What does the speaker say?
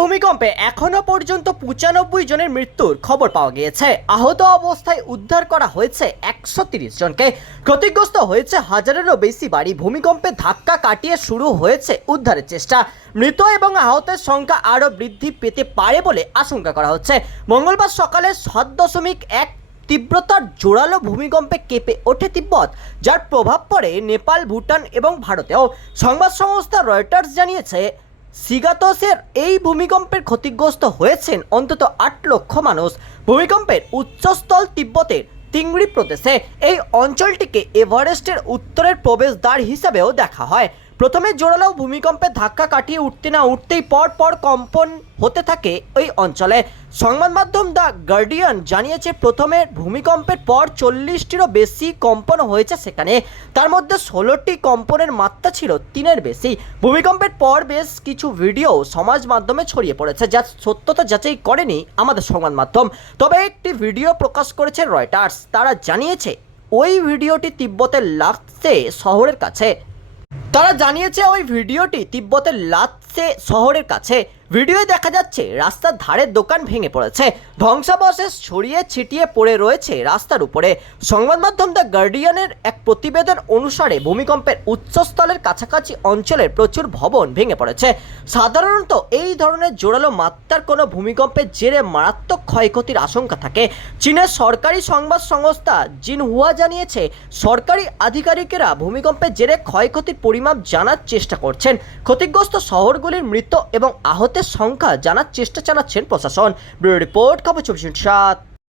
ভূমিকম্পে এখনও পর্যন্ত পঁচানব্বই জনের মৃত্যুর খবর পাওয়া গিয়েছে। আহত অবস্থায় উদ্ধার করা হয়েছে একশো তিরিশ জনকে। ক্ষতিগ্রস্ত হয়েছে হাজারেরও বেশি বাড়ি। ভূমিকম্পে ধাক্কা কাটিয়ে শুরু হয়েছে উদ্ধারের চেষ্টা। মৃত এবং আহতের সংখ্যা আরও বৃদ্ধি পেতে পারে বলে আশঙ্কা করা হচ্ছে। মঙ্গলবার সকালে সাত দশমিক এক তীব্রতার জোরালো ভূমিকম্পে কেঁপে ওঠে তিব্বত, যার প্রভাব পড়ে নেপাল, ভুটান এবং ভারতেও। সংবাদ সংস্থা রয়টার্স জানিয়েছে সিগাতোসের এই ভূমিকম্পের ক্ষতিগ্রস্ত হয়েছেন অন্তত আট লক্ষ মানুষ। ভূমিকম্পের উচ্চস্থল তিব্বতের তিংড়ি প্রদেশে। এই অঞ্চলটিকে এভারেস্টের উত্তরের প্রবেশদ্বার হিসাবেও দেখা হয়। প্রথমে জোরালো ভূমিকম্পে ধাক্কা কাটিয়ে উঠতে না উঠতেই পর পর কম্পন হতে থাকে ওই অঞ্চলে। সংবাদ মাধ্যম দ্য গার্ডিয়ান জানিয়েছে, প্রথমে ভূমিকম্পের পর চল্লিশটিরও বেশি কম্পন হয়েছে সেখানে। তার মধ্যে ষোলোটি কম্পনের মাত্রা ছিল তিনের বেশি। ভূমিকম্পের পর বেশ কিছু ভিডিও সমাজ মাধ্যমে ছড়িয়ে পড়েছে, যা সত্যতা যাচাই করেনি আমাদের সংবাদ মাধ্যম। তবে একটি ভিডিও প্রকাশ করেছে রয়টার্স। তারা জানিয়েছে, ওই ভিডিওটি তিব্বতের লাক্সে শহরের কাছে। তারা জানিয়েছে ওই ভিডিওটি তিব্বতের লাচ্ছে শহরের কাছে ভিডিওয় দেখা যাচ্ছে, রাস্তার ধারের দোকান ভেঙে পড়েছে। ধ্বংসাবশেষ ছড়িয়ে ছিটিয়ে পড়ে রয়েছে রাস্তার উপরে। সংবাদ মাধ্যম দ্য গার্ডিয়ানের এক প্রতিবেদন অনুসারে ভূমিকম্পের উচ্চস্থলের কাছাকাছি অঞ্চলের প্রচুর ভবন ভেঙে পড়েছে। সাধারণত এই ধরনের জোরালো মাত্রার কোনো ভূমিকম্পের জেরে মারাত্মক ক্ষয়ক্ষতির আশঙ্কা থাকে। চীনের সরকারি সংবাদ সংস্থা জিনহুয়া জানিয়েছে, সরকারি আধিকারিকেরা ভূমিকম্পের জেরে ক্ষয়ক্ষতির পরিমাপ জানার চেষ্টা করছেন। ক্ষতিগ্রস্ত শহরগুলির মৃত এবং আহতের সংখ্যা জানার চেষ্টা চালাচ্ছেন প্রশাসন। ব্যুরো রিপোর্ট খবর চব্বিশ সাত।